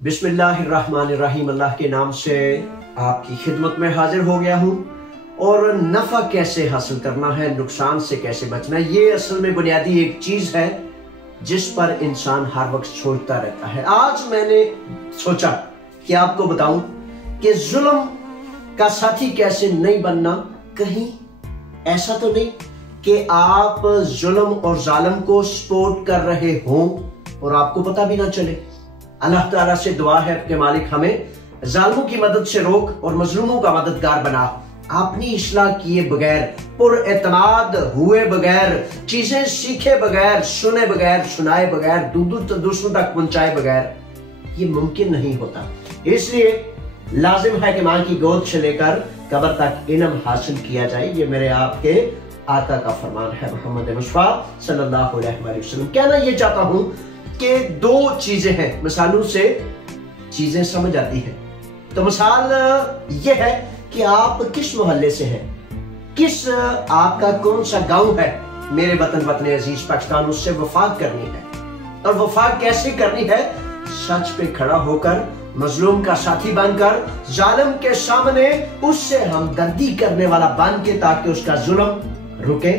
बिस्मिल्लाहिर्रहमानिर्रहीम। अल्लाह के नाम से आपकी खिदमत में हाजिर हो गया हूँ। और नफा कैसे हासिल करना है, नुकसान से कैसे बचना है, ये असल में बुनियादी एक चीज है जिस पर इंसान हर वक्त सोचता रहता है। आज मैंने सोचा कि आपको बताऊं कि जुल्म का साथी कैसे नहीं बनना। कहीं ऐसा तो नहीं कि आप जुल्म और जालिम को सपोर्ट कर रहे हो और आपको पता भी ना चले। अल्लाह ताला से दुआ है कि मालिक हमें जालिमों की मदद से रोक और मजलूमों का मददगार बना। अपनी इस्लाह किए बगैर, पुरएतमाद हुए बगैर, चीजें सीखे बगैर, सुने बगैर, सुनाए बगैर, दूसरों तक पहुंचाए बगैर ये मुमकिन नहीं होता। इसलिए लाजिम है कि मां की गोद से लेकर कब्र तक इल्म हासिल किया जाए। ये मेरे आपके आका का फरमान है मोहम्मद मुस्तफा सल्लल्लाहु अलैहि वसल्लम। कहना ये चाहता हूं कि दो चीजें हैं, मिसालों से चीजें समझ आती है। तो मिसाल ये है कि आप किस मोहल्ले से हैं, किस आपका कौन सा गांव है। मेरे वतन वतन अजीज पाकिस्तान, उससे वफा करनी है। और वफा कैसे करनी है? सच पे खड़ा होकर, मजलूम का साथी बनकर, जालिम के सामने उससे हमदर्दी करने वाला बन के, ताकि उसका जुल्म रुके,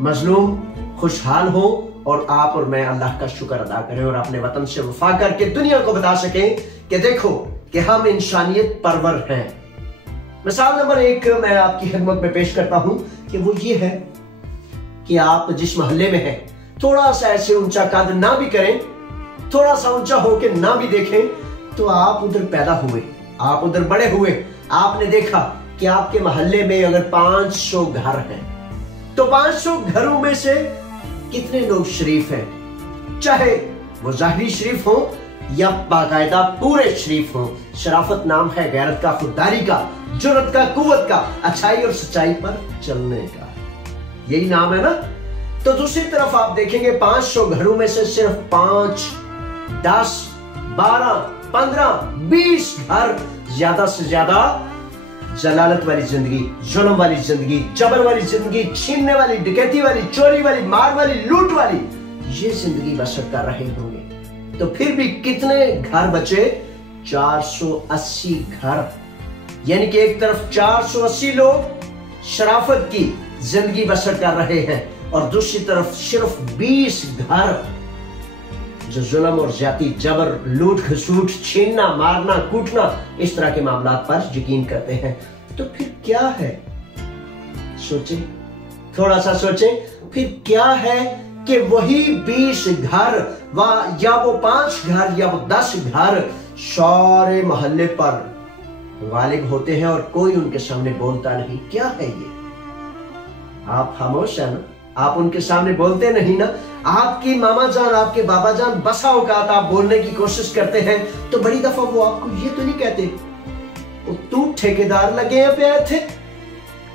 मजलूम खुशहाल हो और आप और मैं अल्लाह का शुक्र अदा करें और अपने वतन से वफा करके दुनिया को बता सकें कि देखो कि हम इंसानियत परवर हैं। मिसाल नंबर 1 मैं आपकी खिदमत में पेश करता हूं कि वो ये है कि आप जिस मोहल्ले में हैं, थोड़ा सा ऐसे ऊंचा कद ना भी करें, थोड़ा सा ऊंचा होके ना भी देखें, तो आप उधर पैदा हुए, आप उधर बड़े हुए। आपने देखा कि आपके मोहल्ले में अगर 500 घर हैं, तो 500 घरों में से कितने लोग शरीफ हैं, चाहे वो जाहिरी शरीफ हो या बाकायदा पूरे शरीफ हो। शराफत नाम है गैरत का, खुददारी का, जुर्रत का, कुव्वत का, अच्छाई और सच्चाई पर चलने का, यही नाम है ना। तो दूसरी तरफ आप देखेंगे 500 घरों में से सिर्फ 5, 10, 12, 15, 20 घर ज्यादा से ज्यादा जलालत वाली जिंदगी, जुल्म वाली जिंदगी, जबर वाली जिंदगी, छीनने वाली, डकैती वाली, चोरी वाली, मार वाली, लूट वाली, ये जिंदगी बसर कर रहे होंगे। तो फिर भी कितने घर बचे? 480 घर। यानी कि एक तरफ 480 लोग शराफत की जिंदगी बसर कर रहे हैं और दूसरी तरफ सिर्फ 20 घर जो जुल्म और ज्यादती, जबर, लूट खसूट, छीनना, मारना, कूटना, इस तरह के मामलात पर यकीन करते हैं। तो फिर क्या है? सोचें, थोड़ा सा सोचें। फिर क्या है कि वही 20 घर या वो 5 घर या वो 10 घर सारे मोहल्ले पर गालिब होते हैं और कोई उनके सामने बोलता नहीं। क्या है ये? आप खामोश है ना, आप उनके सामने बोलते नहीं ना। आपकी मामा जान, आपके बाबा जान बसा औकात आप बोलने की कोशिश करते हैं, तो बड़ी दफा वो आपको ये तो नहीं कहते तू ठेकेदार लगे हैं पे आए थे,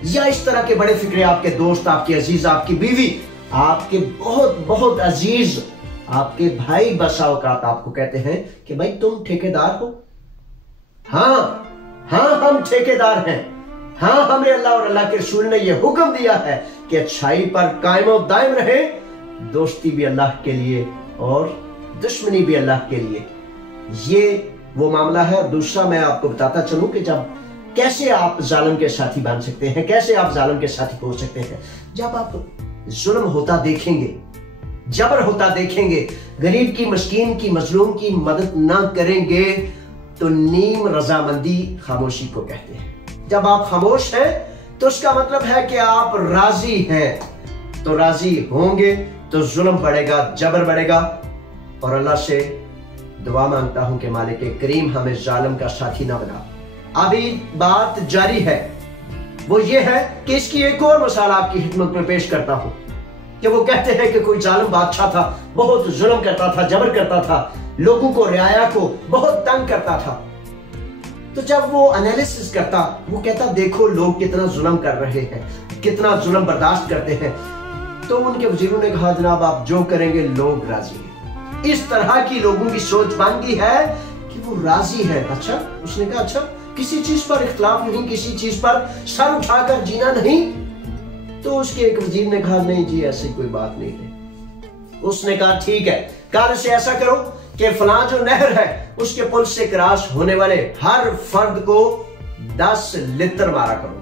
या इस तरह के बड़े फिक्रे आपके दोस्त, आपके अजीज, आपकी बीवी, आपके बहुत बहुत अजीज, आपके भाई बसा औकात आपको कहते हैं कि भाई तुम ठेकेदार हो। हाँ हाँ, हम ठेकेदार हैं। हाँ, हमें अल्लाह और अल्लाह के रसूल ने यह हुक्म दिया है कि अच्छाई पर कायम और दायम रहे, दोस्ती भी अल्लाह के लिए और दुश्मनी भी अल्लाह के लिए। ये वो मामला है। और दूसरा मैं आपको बताता चलूं कि जब कैसे आप जालिम के साथी बन सकते हैं, कैसे आप जालिम के साथी हो सकते हैं। जब आप जुल्म होता देखेंगे, जबर होता देखेंगे, गरीब की, मस्कीन की, मजलूम की मदद ना करेंगे, तो नीम रजामंदी खामोशी को कहते हैं। जब आप खामोश हैं तो उसका मतलब है कि आप राजी हैं। तो राजी होंगे तो जुल्म बढ़ेगा, जबर बढ़ेगा। और अल्लाह से दुआ मांगता हूं कि मालिक करीम हमें जालिम का साथी ना बना। अभी बात जारी है, वो ये है कि इसकी एक और मिसाल आपकी खिदमत में पेश करता हूं कि वो कहते हैं कि कोई जालिम बादशाह था, बहुत जुल्म करता था, जबर करता था, लोगों को, रियाया को बहुत तंग करता था। तो जब वो एनालिसिस करता, वो कहता देखो लोग कितना जुल्म कर रहे हैं, कितना जुल्म बर्दाश्त करते हैं। तो उनके वजीरों ने कहा जनाब आप जो करेंगे लोग राजी हैं। इस तरह की लोगों की सोच बन गई है कि वो राजी है। अच्छा, उसने कहा अच्छा किसी चीज पर इख्तलाफ नहीं, किसी चीज पर सर उठाकर जीना नहीं। तो उसके एक वजीर ने कहा नहीं जी ऐसी कोई बात नहीं है। उसने कहा ठीक है, कल से ऐसा करो कि फलां जो नहर है उसके पुल से क्रॉस होने वाले हर फर्द को 10 लित्र मारा करो।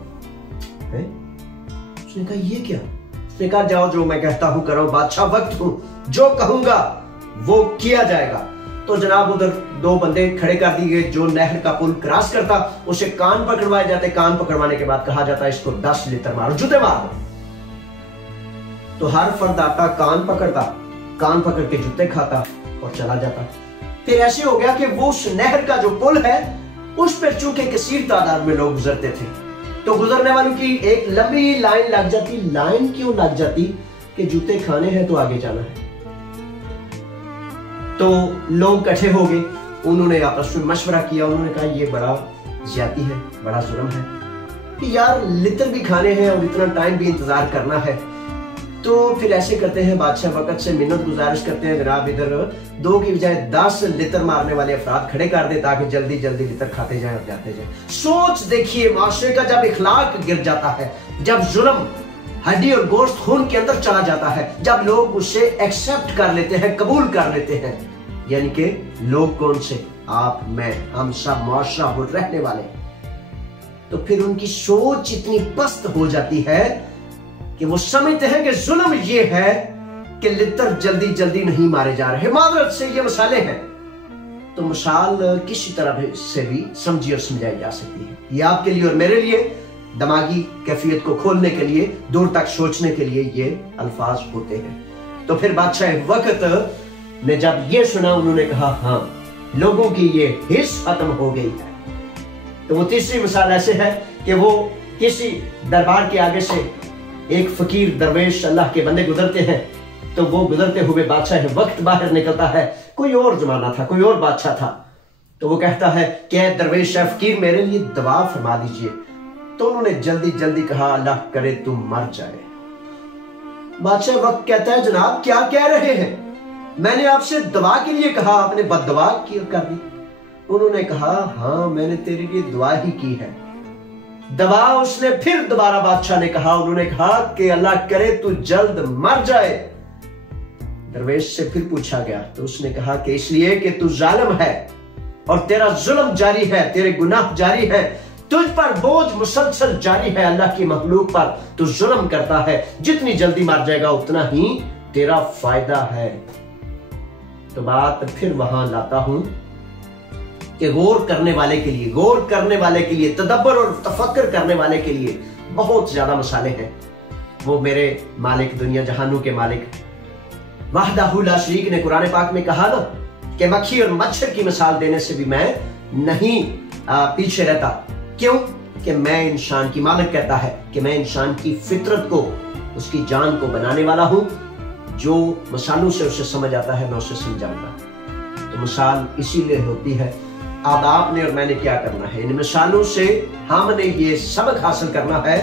उसने कहा ये क्या? उसने कहा जाओ, जो मैं कहता हूं करो, बादशाह वक्त हूं, जो कहूंगा वो किया जाएगा। तो जनाब उधर 2 बंदे खड़े कर दिए गए, जो नहर का पुल क्रॉस करता उसे कान पकड़वाए जाते। कान पकड़वाने के बाद कहा जाता इसको 10 लित्र मारो, जूते मार दो। तो हर फर्द आता, कान पकड़ता, कान पकड़ के जूते खाता और चला जाता। फिर ऐसे हो गया कि वो उस नहर का जो पुल है उस पर चूंकि कसीर तादाद में लोग गुजरते थे, तो गुजरने वालों की एक लंबी लाइन लग जाती। लाइन क्यों लग जाती? कि जूते खाने हैं तो आगे जाना है। तो लोग इकट्ठे हो गए, उन्होंने आपस में मशवरा किया। उन्होंने कहा ये बड़ा ज्यादती है, बड़ा जुल्म है कि यार लित्र भी खाने हैं और इतना टाइम भी इंतजार करना है। तो फिर ऐसे करते हैं, बादशाह वक्त से मिन्नत गुजारिश करते हैं, जनाब इधर 2 की बजाय 10 लित्र मारने वाले अफराद खड़े कर दे ताकि जल्दी जल्दी लित्र खाते जाएं और जाते जाएं। सोच देखिए माशरे का जब इखलाक गिर जाता है, जब जुल्म हड्डी और गोश्त खून के अंदर चला जाता है, जब लोग उसे एक्सेप्ट कर लेते हैं, कबूल कर लेते हैं, यानी कि लोग कौन से? आप, मैं, हम सब मुआशरा हो रहने वाले, तो फिर उनकी सोच इतनी पस्त हो जाती है कि वो समझते हैं कि जुल्म ये है कि लित्र जल्दी जल्दी नहीं मारे जा रहे। मादरत से ये मसाले हैं। तो मिसाल किसी तरह से भी समझी और समझाई जा सकती है। ये आपके लिए और मेरे लिए दिमागी कैफियत को खोलने के लिए, दूर तक सोचने के लिए ये अल्फाज होते हैं। तो फिर बादशाह वक्त ने जब ये सुना, उन्होंने कहा हाँ, लोगों की ये हिस्स खत्म हो गई है। तो वो तीसरी मिसाल ऐसे है कि वो किसी दरबार के आगे से एक फकीर दरवेश अल्लाह के बंदे गुजरते हैं, तो वो गुजरते हुए बादशाह वक्त बाहर निकलता है। कोई और जमाना था, कोई और बादशाह था। तो वो कहता है कि दरवेश फकीर मेरे लिए दुआ फरमा दीजिए। तो उन्होंने जल्दी जल्दी कहा अल्लाह करे तुम मर जाए। बादशाह वक्त कहता है जनाब क्या कह रहे हैं? मैंने आपसे दुआ के लिए कहा, आपने बददुआ कर दी। उन्होंने कहा हाँ, मैंने तेरे लिए दुआ ही की है। दवा उसने फिर दोबारा बादशाह ने कहा, उन्होंने कहा कि अल्लाह करे तू जल्द मर जाए। दरवेश से फिर पूछा गया, तो उसने कहा कि इसलिए कि तू जालिम है और तेरा जुल्म जारी है, तेरे गुनाह जारी है, तुझ पर बोझ मुसलसल जारी है, अल्लाह की मखलूक पर तू जुल्म करता है। जितनी जल्दी मर जाएगा उतना ही तेरा फायदा है। तो बात फिर वहां लाता हूं कि गौर करने वाले के लिए, गौर करने वाले के लिए, तदब्बर और तफक्कर करने वाले के लिए बहुत ज्यादा मसाले हैं। वो मेरे मालिक, दुनिया जहानों के मालिक वहदहू ला शरीक ने कुरान पाक में कहा ना कि मक्खी और मच्छर की मिसाल देने से भी मैं नहीं पीछे रहता। क्यों? कि मैं इंसान की, मालिक कहता है कि मैं इंसान की फितरत को, उसकी जान को बनाने वाला हूं। जो मिसालों से उसे समझ आता है मैं उसे समझाऊंगा। तो मिसाल इसीलिए होती है। अब आपने और मैंने क्या करना है? इन मिसालों से हमने ये सबक हासिल करना है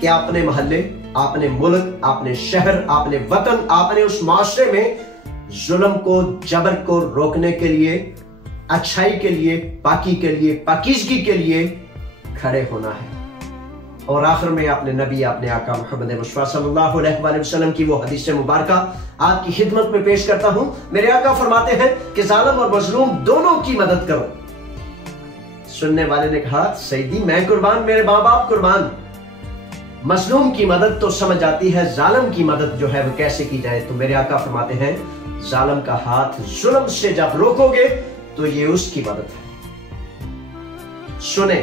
कि अपने मोहल्ले, अपने मुल्क, अपने शहर, अपने वतन, अपने उस माशरे में जुल्म को, जबर को रोकने के लिए, अच्छाई के लिए, पाकी के लिए, पाकीज़गी के लिए खड़े होना है। और आखिर में अपने नबी, अपने आका मोहम्मद मुस्तफा सल्लल्लाहु अलैहि वसल्लम की वो हदीस मुबारका आपकी खिदमत में पेश करता हूं। मेरे आका फरमाते हैं कि जालिम और मजलूम दोनों की मदद करो। सुनने वाले ने कहा सईदी मैं कुर्बान, मेरे माँ बाप कुर्बान। मजलूम की मदद तो समझ आती है, जालिम की मदद जो है वो कैसे की जाए? तो मेरे आका फरमाते हैं जालिम का हाथ जुल्म से जब रोकोगे तो ये उसकी मदद है। सुने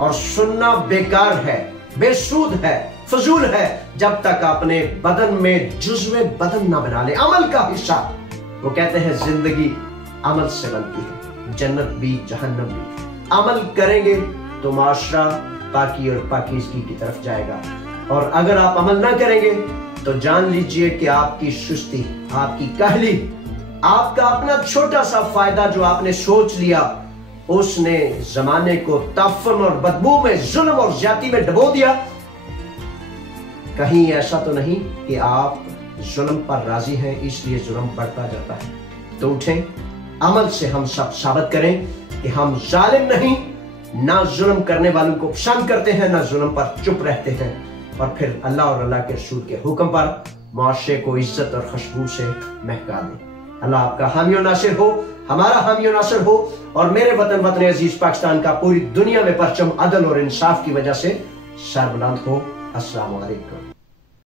और सुनना बेकार है, बेसूद है, फजूल है जब तक अपने बदन में जुज़्वे बदन ना बना ले, अमल का हिस्सा। वो कहते हैं जिंदगी अमल से बनती है, जन्नत भी जहन्नम भी। अमल करेंगे तो माशरा पाकी और पाकीज़गी की तरफ जाएगा, और अगर आप अमल ना करेंगे तो जान लीजिए कि आपकी सुस्ती, आपकी कहली, आपका अपना छोटा सा फायदा जो आपने सोच लिया, उसने जमाने को तफन और बदबू में, जुल्म और ज्यादती में डुबो दिया। कहीं ऐसा तो नहीं कि आप जुल्म पर राजी हैं इसलिए जुल्म बढ़ता जाता है। तो उठें, अमल से हम सब साबित करें कि हम जालिम नहीं, ना जुल्म करने वालों को पसंद करते हैं, ना जुल्म पर चुप रहते हैं, और फिर अल्लाह और अल्लाह के रसूल के हुक्म पर मुआशरे को इज्जत और खुशबू से महका दें। अल्लाह आपका हामी और नासिर हो, हमारा हामी और नासिर हो, और मेरे वतन वतन अजीज पाकिस्तान का पूरी दुनिया में परचम अदल और इंसाफ की वजह से सरबुलंद हो। अस्सलाम वालेकुम।